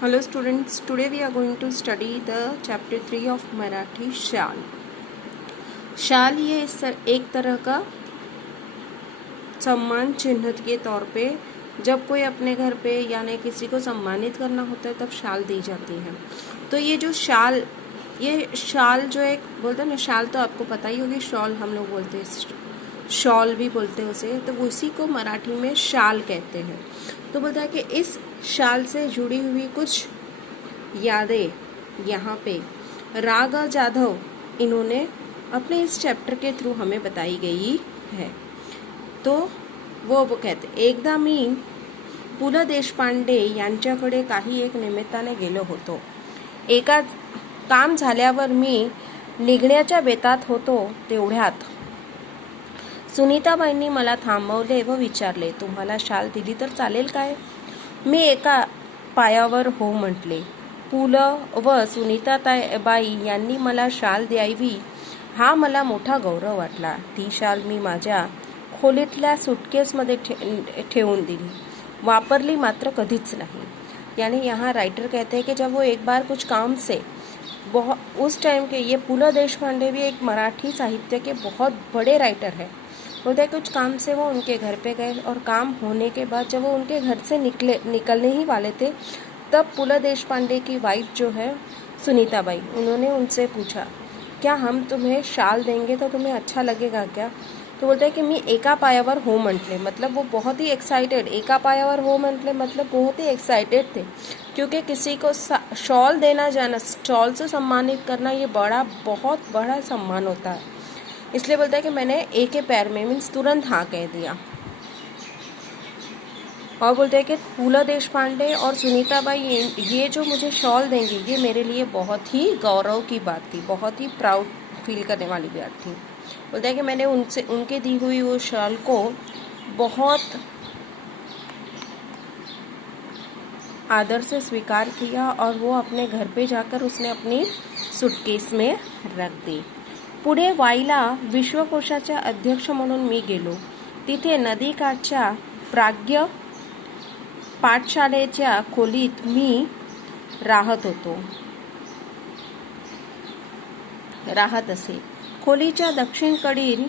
Hello students, today we are going to study the chapter 3 of Marathi शाल। शाल ये एक तरह का सम्मान चिन्ह के तौर पे जब कोई अपने घर पे यानी किसी को सम्मानित करना होता है तब शाल दी जाती है। तो ये जो शाल, ये शाल जो एक बोलते हैं ना, शाल तो आपको पता ही होगी, शॉल हम लोग बोलते हैं, शॉल भी बोलते हैं उसे, तो उसी को मराठी में शाल कहते हैं। तो बोलता है कि इस शाल से जुड़ी हुई कुछ यादें यहाँ पे रागा जाधव इन्होंने अपने इस चैप्टर के थ्रू हमें बताई गई है। तो वो कहते, एकदा मी पु ल देशपांडे यांच्याकडे काही एक निमित्ताने गेलो होतो। एका काम झाल्यावर मी निघण्याच्या बेतात होतो तेवढ्यात सुनीताबाईंनी मला थांबवले व विचारले, तुम्हाला शाल दिली तर चालेल काय? मी एका पायावर हो म्हटले। पु ल व सुनीताबाई यांनी मला शाल द्यावी हा मला मोठा गौरव वाटला। ती शाल मी माझ्या खोलीतल्या सुटकेसमध्ये ठेवून दिली, वापरली मात्र कधीच नहीं। यानी यहाँ राइटर कहते हैं कि जब वो एक बार कुछ काम से उस टाइम के, ये पु ल देशपांडे भी एक मराठी साहित्य के बहुत बड़े राइटर है। बोलते हैं कुछ काम से वो उनके घर पे गए और काम होने के बाद जब वो उनके घर से निकलने ही वाले थे तब पु ल देशपांडे की वाइफ जो है सुनीताबाई, उन्होंने उनसे पूछा, क्या हम तुम्हें शाल देंगे तो तुम्हें अच्छा लगेगा क्या? तो बोलते हैं कि मी एका पायावर हो म्हटले, मतलब वो बहुत ही एक्साइटेड, एका पायावर हो म्हटले मतलब बहुत ही एक्साइटेड थे, क्योंकि किसी को शॉल देना जाना, शॉल से सम्मानित करना ये बहुत बड़ा सम्मान होता है। इसलिए बोलता है कि मैंने एक के पैर में मीन्स तुरंत हाँ कह दिया। और बोलते हैं कि पु ल देशपांडे और सुनीताबाई ये जो मुझे शॉल देंगे ये मेरे लिए बहुत ही गौरव की बात थी, बहुत ही प्राउड फील करने वाली बात थी। बोलते हैं कि मैंने उनके दी हुई वो शॉल को बहुत आदर से स्वीकार किया और वो अपने घर पे जाकर उसने अपनी सूटकेस में रख दी। पुढे वाईला विश्वकोशाच्या अध्यक्ष म्हणून मी गेलो। तिथे नदीकाठच्या प्राज्ञ पाठशाळेच्या खोलीत मी राहत असे। खोलीच्या दक्षिणेकडील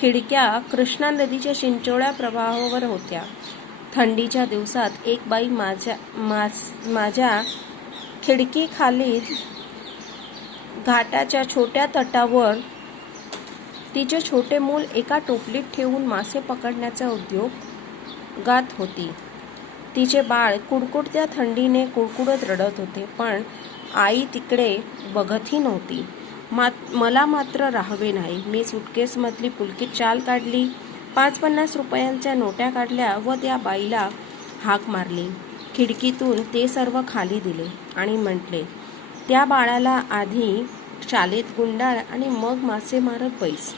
खिडक्या कृष्णा नदीच्या चिंचोळ्या प्रवाहावर होत्या। थंडीच्या दिवसात एक बाई माझ्या खिडकीखाली घाटाच्या छोट्या तटावर तिचे छोटे मूल एका टोपलीत ठेवून मासे पकडण्याचा उद्योगात होती। तिचे बाळ कुडकुडत्या थंडीने कुडकुडत रडत होते, पण आई तिकडे बघतही नव्हती। मला मात्र राहावे नाही। मी सुटकेसमधली पुलकित शाल काढली, 5-50 रुपयांच्या नोट्या काढल्या व त्या बाईला हाक मारली। खिडकीतून ते सर्व खाली दिले आणि म्हटले, त्या बाळाला आधी शाळेत गुंडाळ आणि मग मासे मारत बैस।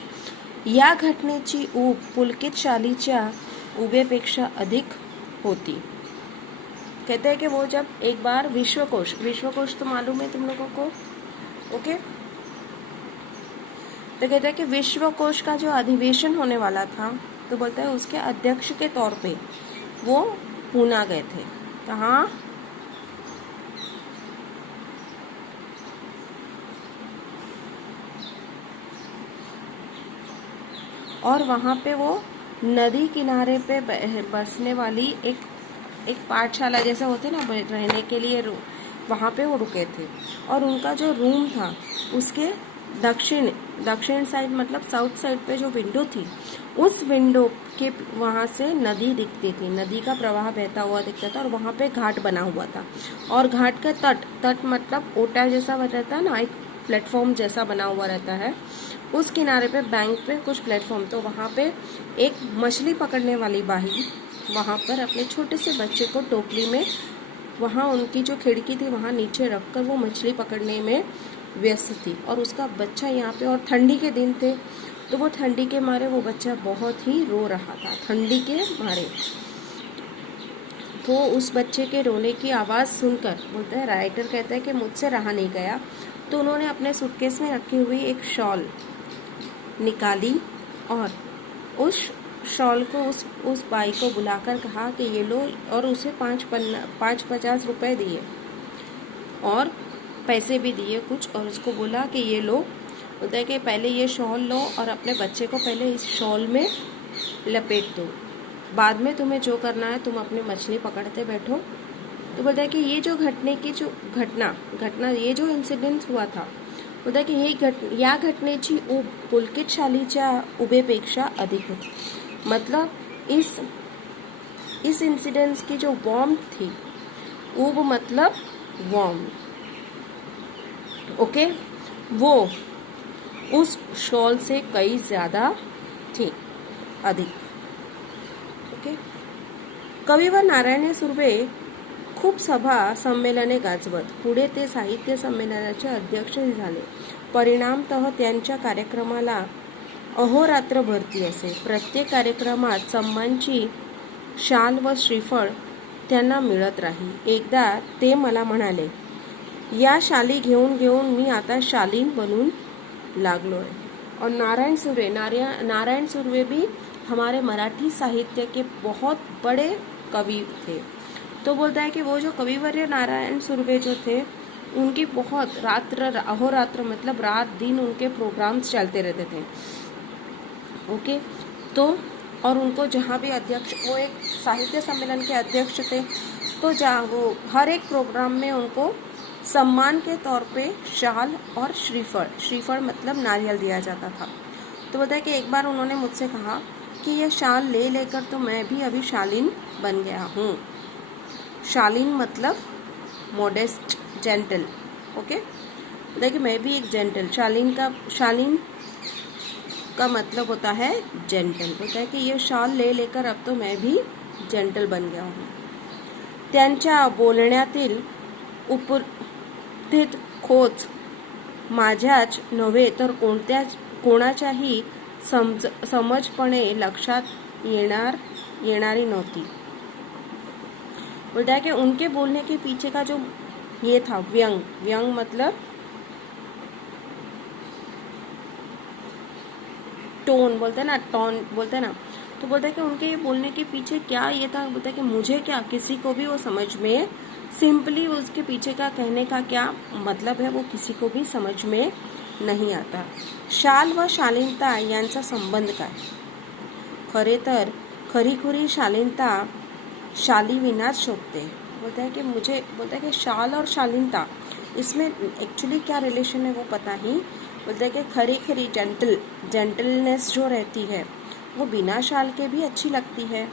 या घटनेची ऊब पुलकित शालीच्या उभेपेक्षा अधिक होती। कहते हैं कि वो जब एक बार विश्वकोश तो मालूम है तुम लोगों को, ओके? तो कहते हैं कि विश्वकोश का जो अधिवेशन होने वाला था, तो बोलते हैं उसके अध्यक्ष के तौर पे वो पूना गए थे। कहाँ? और वहाँ पे वो नदी किनारे पे बसने वाली एक पाठशाला जैसा होते ना रहने के लिए, वहाँ पे वो रुके थे। और उनका जो रूम था उसके दक्षिण साइड, मतलब साउथ साइड पे जो विंडो थी, उस विंडो के वहाँ से नदी दिखती थी, नदी का प्रवाह बहता हुआ दिखता था। और वहाँ पे घाट बना हुआ था और घाट का तट मतलब ओटा जैसा रहता है ना, एक प्लेटफॉर्म जैसा बना हुआ रहता है। उस किनारे पे बैंक पे कुछ प्लेटफॉर्म, तो वहाँ पे एक मछली पकड़ने वाली बाई वहाँ पर अपने छोटे से बच्चे को टोकरी में, वहाँ उनकी जो खिड़की थी वहाँ नीचे रखकर वो मछली पकड़ने में व्यस्त थी और उसका बच्चा यहाँ पे, और ठंडी के दिन थे तो वो ठंडी के मारे वो बच्चा बहुत ही रो रहा था, ठंडी के मारे। तो उस बच्चे के रोने की आवाज़ सुनकर बोलते हैं, राइटर कहता है कि मुझसे रहा नहीं गया, तो उन्होंने अपने सूटकेस में रखी हुई एक शॉल निकाली और उस शॉल को उस बाई को बुलाकर कहा कि ये लो, और उसे 5-50 रुपए दिए। और पैसे भी दिए कुछ, और उसको बोला कि ये लो, बोलता है कि पहले ये शॉल लो और अपने बच्चे को पहले इस शॉल में लपेट दो, बाद में तुम्हें जो करना है तुम अपनी मछली पकड़ते बैठो। तो बोलता है कि ये जो घटना ये जो इन्सिडेंट हुआ था, बोलता है की या घटनेची ऊब पुलकित शालीच्या उभेपेक्षा अधिक होती। मतलब इस इंसिडेंट्स की जो वॉर्म थी, ऊब मतलब वॉर्म, ओके, वो उस शॉल से कई ज्यादा थी, अधिक, ओके। कविवर नारायण सुर्वे खूप सभा संमेलने गाजवत, पुढे ते साहित्य संमेलनाचे अध्यक्षही झाले। परिणामतः त्यांच्या कार्यक्रमाला अहोरात्र भरती असे। प्रत्येक कार्यक्रमात सम्मानची शाल व श्रीफळ त्यांना मिळत राही। एकदा ते मला म्हणाले, या शाली घेऊन घेऊन मी आता शालीन बनून लागलोय। और नारायण सुर्वे भी हमारे मराठी साहित्य के बहुत बड़े कवि थे। तो बोलता है कि वो जो कविवर्य नारायण सुर्वे जो थे, उनकी बहुत अहोरात्र मतलब रात दिन उनके प्रोग्राम्स चलते रहते थे, ओके। तो और उनको जहाँ भी अध्यक्ष, वो एक साहित्य सम्मेलन के अध्यक्ष थे, तो जहाँ वो हर एक प्रोग्राम में उनको सम्मान के तौर पे शाल और श्रीफल मतलब नारियल दिया जाता था। तो बोलता है कि एक बार उन्होंने मुझसे कहा कि ये शाल ले लेकर तो मैं भी अभी शालीन बन गया हूँ। शालीन मतलब मॉडेस्ट, जेंटल, ओके। देखिए मैं भी एक जेंटल, शालीन का मतलब होता है जेंटल। होता है कि ये शाल ले लेकर अब तो मैं भी जेंटल बन गया हूँ। त्यांच्या बोलण्यातील उपस्थित खोच माझ्याच नव्हे तर कोणाच्याही समजपणे लक्षात येणारी नव्हती। बोलता है कि उनके बोलने के पीछे का जो ये था व्यंग मतलब टोन बोलते हैं ना, टोन बोलते हैं ना। तो बोलता है कि उनके ये बोलने के पीछे क्या ये था, बोलता है कि मुझे क्या, किसी को भी वो समझ में, सिंपली उसके पीछे का कहने का क्या मतलब है वो किसी को भी समझ में नहीं आता। शाल व शालीनता यांचा संबंध काय? खरे तर खरीखुरी शालीनता शाली विनाच शोभते। बोलता है कि बोलता है कि शाल और शालीनता, इसमें एक्चुअली क्या रिलेशन है वो पता ही। बोलता है कि खरी जेंटलनेस जो रहती है वो बिना शाल के भी अच्छी लगती है।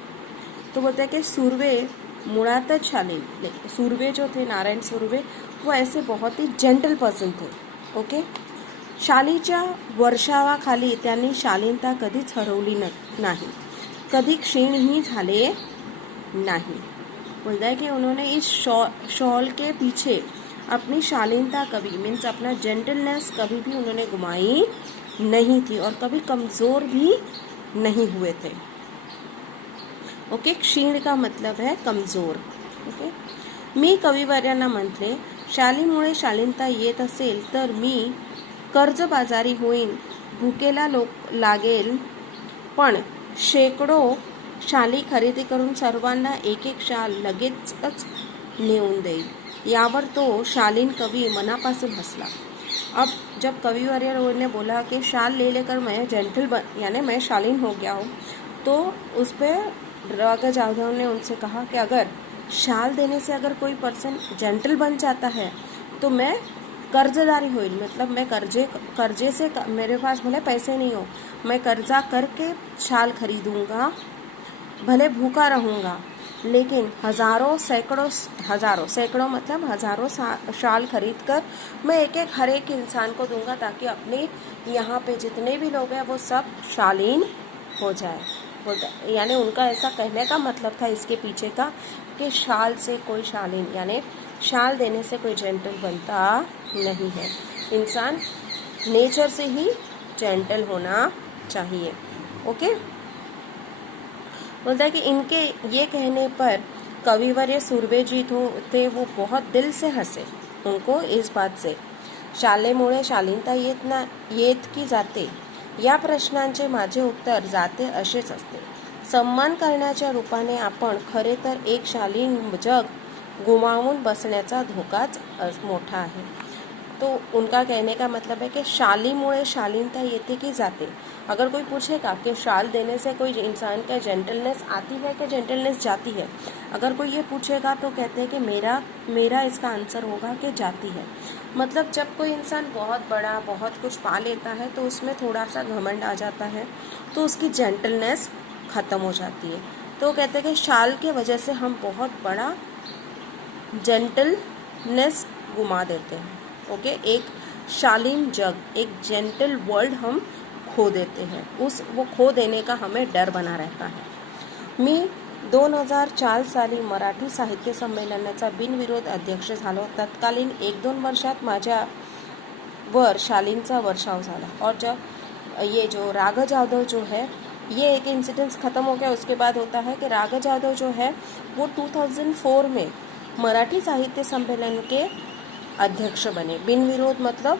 तो बोलता है कि सुर्वे मुळातच शालीन, सुर्वे जो थे नारायण सुर्वे, वो ऐसे बहुत ही जेंटल पर्सन थे, ओके। शालीच्या वर्षावाखाली त्यांनी शालीनता कधीच हरवली नाही, कधी क्षीणही झाले नहीं। बोलता है कि उन्होंने इस शॉल के पीछे अपनी शालीनता कभी मीन्स अपना जेंटलनेस कभी भी उन्होंने गुमाई नहीं थी और कभी कमजोर भी नहीं हुए थे, ओके। क्षीण का मतलब है कमजोर, ओके। मी कविवर्यांना म्हटले, शालीमुळे शालीनता येत असेल तर मी कर्जबाजारी होईन, भुकेला लागेल, पण शेकडो शाली खरेदी करून सर्वांना एक एक शाल लगेचच नेऊन देईल। यावर तो शालीन कवि मनापासून हंसला। अब जब कविवर्य ने बोला कि शाल ले लेकर मैं यानी मैं शालीन हो गया हूँ, तो उस पर राघव जाधव ने उनसे कहा कि अगर शाल देने से अगर कोई पर्सन जेंटल बन जाता है तो मैं कर्जदारी होईल, मतलब मैं कर्जे से मेरे पास भले पैसे नहीं हो, मैं कर्जा करके शाल खरीदूंगा, भले भूखा रहूंगा, लेकिन सैकड़ों मतलब हजारों शाल खरीद कर मैं हर एक इंसान को दूंगा, ताकि अपने यहाँ पे जितने भी लोग हैं वो सब शालीन हो जाए। बोलता यानी उनका ऐसा कहने का मतलब था इसके पीछे का कि शाल से कोई शालीन, यानी शाल देने से कोई जेंटल बनता नहीं है, इंसान नेचर से ही जेंटल होना चाहिए, ओके। बोलता है कि इनके ये कहने पर कविवर्य सुर्वे जी थे वो बहुत दिल से हंसे उनको इस बात से। शालेमुळे शालीनता येत की जाते, या प्रश्नांचे माझे उत्तर जाते असेच असते। सम्मान करण्याच्या रूपाने आपण खरे तर एक शालीन जग गुमावून बसण्याचा धोकाच मोठा आहे. तो उनका कहने का मतलब है कि शालीमुळे शालीनता येते की जाते. अगर कोई पूछेगा कि शाल देने से कोई इंसान का जेंटलनेस आती है कि जेंटलनेस जाती है, अगर कोई ये पूछेगा तो कहते हैं कि मेरा इसका आंसर होगा कि जाती है. मतलब जब कोई इंसान बहुत बड़ा बहुत कुछ पा लेता है तो उसमें थोड़ा सा घमंड आ जाता है, तो उसकी जेंटलनेस ख़त्म हो जाती है. तो कहते हैं कि शाल के वजह से हम बहुत बड़ा जेंटलनेस गुमा देते हैं. ओके, एक शालीन जग, एक जेंटल वर्ल्ड हम खो देते हैं. वो खो देने का हमें डर बना रहता है. मी 2004 साली मराठी साहित्य संमेलनाचा बिनविरोध अध्यक्ष झालो. तत्कालीन 1-2 वर्षात माझ्यावर शालीनचा वर्षाव झाला. और जब ये जो राघव जाधव जो है, ये एक इंसिडेंस ख़त्म हो गया. उसके बाद होता है कि राघव जाधव जो है वो 2004 में मराठी साहित्य सम्मेलन के अध्यक्ष बने. बिन विरोध मतलब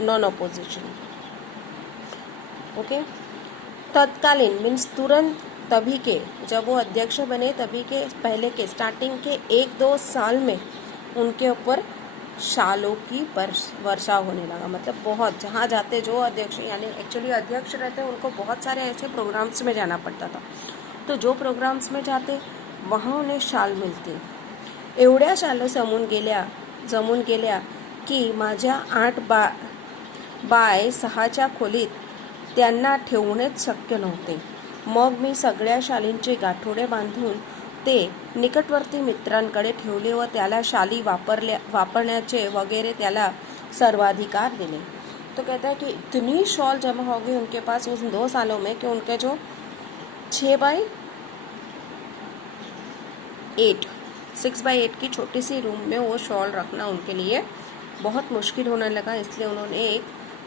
नॉन अपोजिशन. ओके, तत्कालीन मीन्स तुरंत, तभी के, जब वो अध्यक्ष बने तभी के पहले के स्टार्टिंग के 1-2 साल में उनके ऊपर शालों की वर्षा होने लगा. मतलब बहुत, जहाँ जाते जो अध्यक्ष, यानी एक्चुअली अध्यक्ष रहते उनको बहुत सारे ऐसे प्रोग्राम्स में जाना पड़ता था. तो जो प्रोग्राम्स में जाते वहाँ उन्हें शाल मिलती. एवढ्या शाल जमून गेल्या की माझ्या 8 बाय 6च्या खोलीत त्यांना ठेवणेच शक्य नव्हते. मग मी सगळ्या शालींचे गाठोडे बांधून ते निकटवर्ती मित्रांकडे ठेवले व त्याला शाली वापरण्याचे वगैरे त्याला सर्वाधिकार दिले. तो कहता है कि इतनी शॉल जमा हो गई उनके पास उन 2 सालों में कि उनके जो 6 बाय 8 की छोटी सी रूम में वो शॉल रखना उनके लिए बहुत मुश्किल होने लगा. इसलिए उन्होंने एक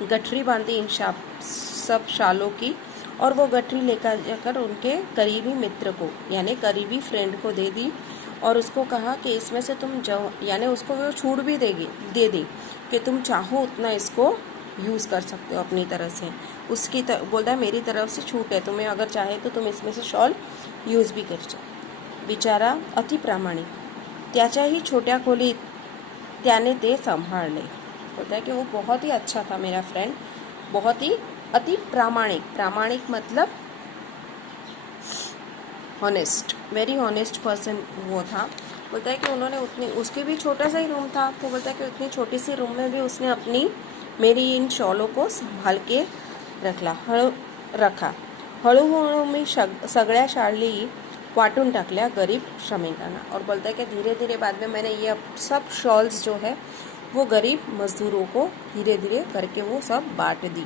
गठरी बांधी इन सब शालों की, और वो गठरी लेकर जाकर उनके करीबी मित्र को, यानी करीबी फ्रेंड को दे दी. और उसको कहा कि इसमें से तुम जाओ, यानी उसको वो छूट भी दे दी कि तुम चाहो उतना इसको यूज़ कर सकते हो अपनी तरह से. उसकी बोलता है मेरी तरफ से छूट है, तुम्हें अगर चाहे तो तुम इसमें से शॉल यूज़ भी कर जाओ. बिचारा अति प्रामाणिक, त्याच्याही छोट्या खोलीत त्याने ते सांभाळले. बोलता है कि वो बहुत ही अच्छा था मेरा फ्रेंड, बहुत ही अति प्रामाणिक मतलब हॉनेस्ट, वेरी हॉनेस्ट पर्सन वो था. बोलता है कि उन्होंने उसके भी छोटा सा ही रूम था. तो बोलता है कि उतनी छोटी सी रूम में भी उसने मेरी इन शॉलों को संभाल के रखा. हळूहळू मी सगळ्या शाली वाटून टाकल्या गरीब श्रमिकांना. और बोलता है कि धीरे धीरे बाद में मैंने ये सब शॉल्स जो है वो गरीब मजदूरों को धीरे धीरे करके वो सब बांट दी.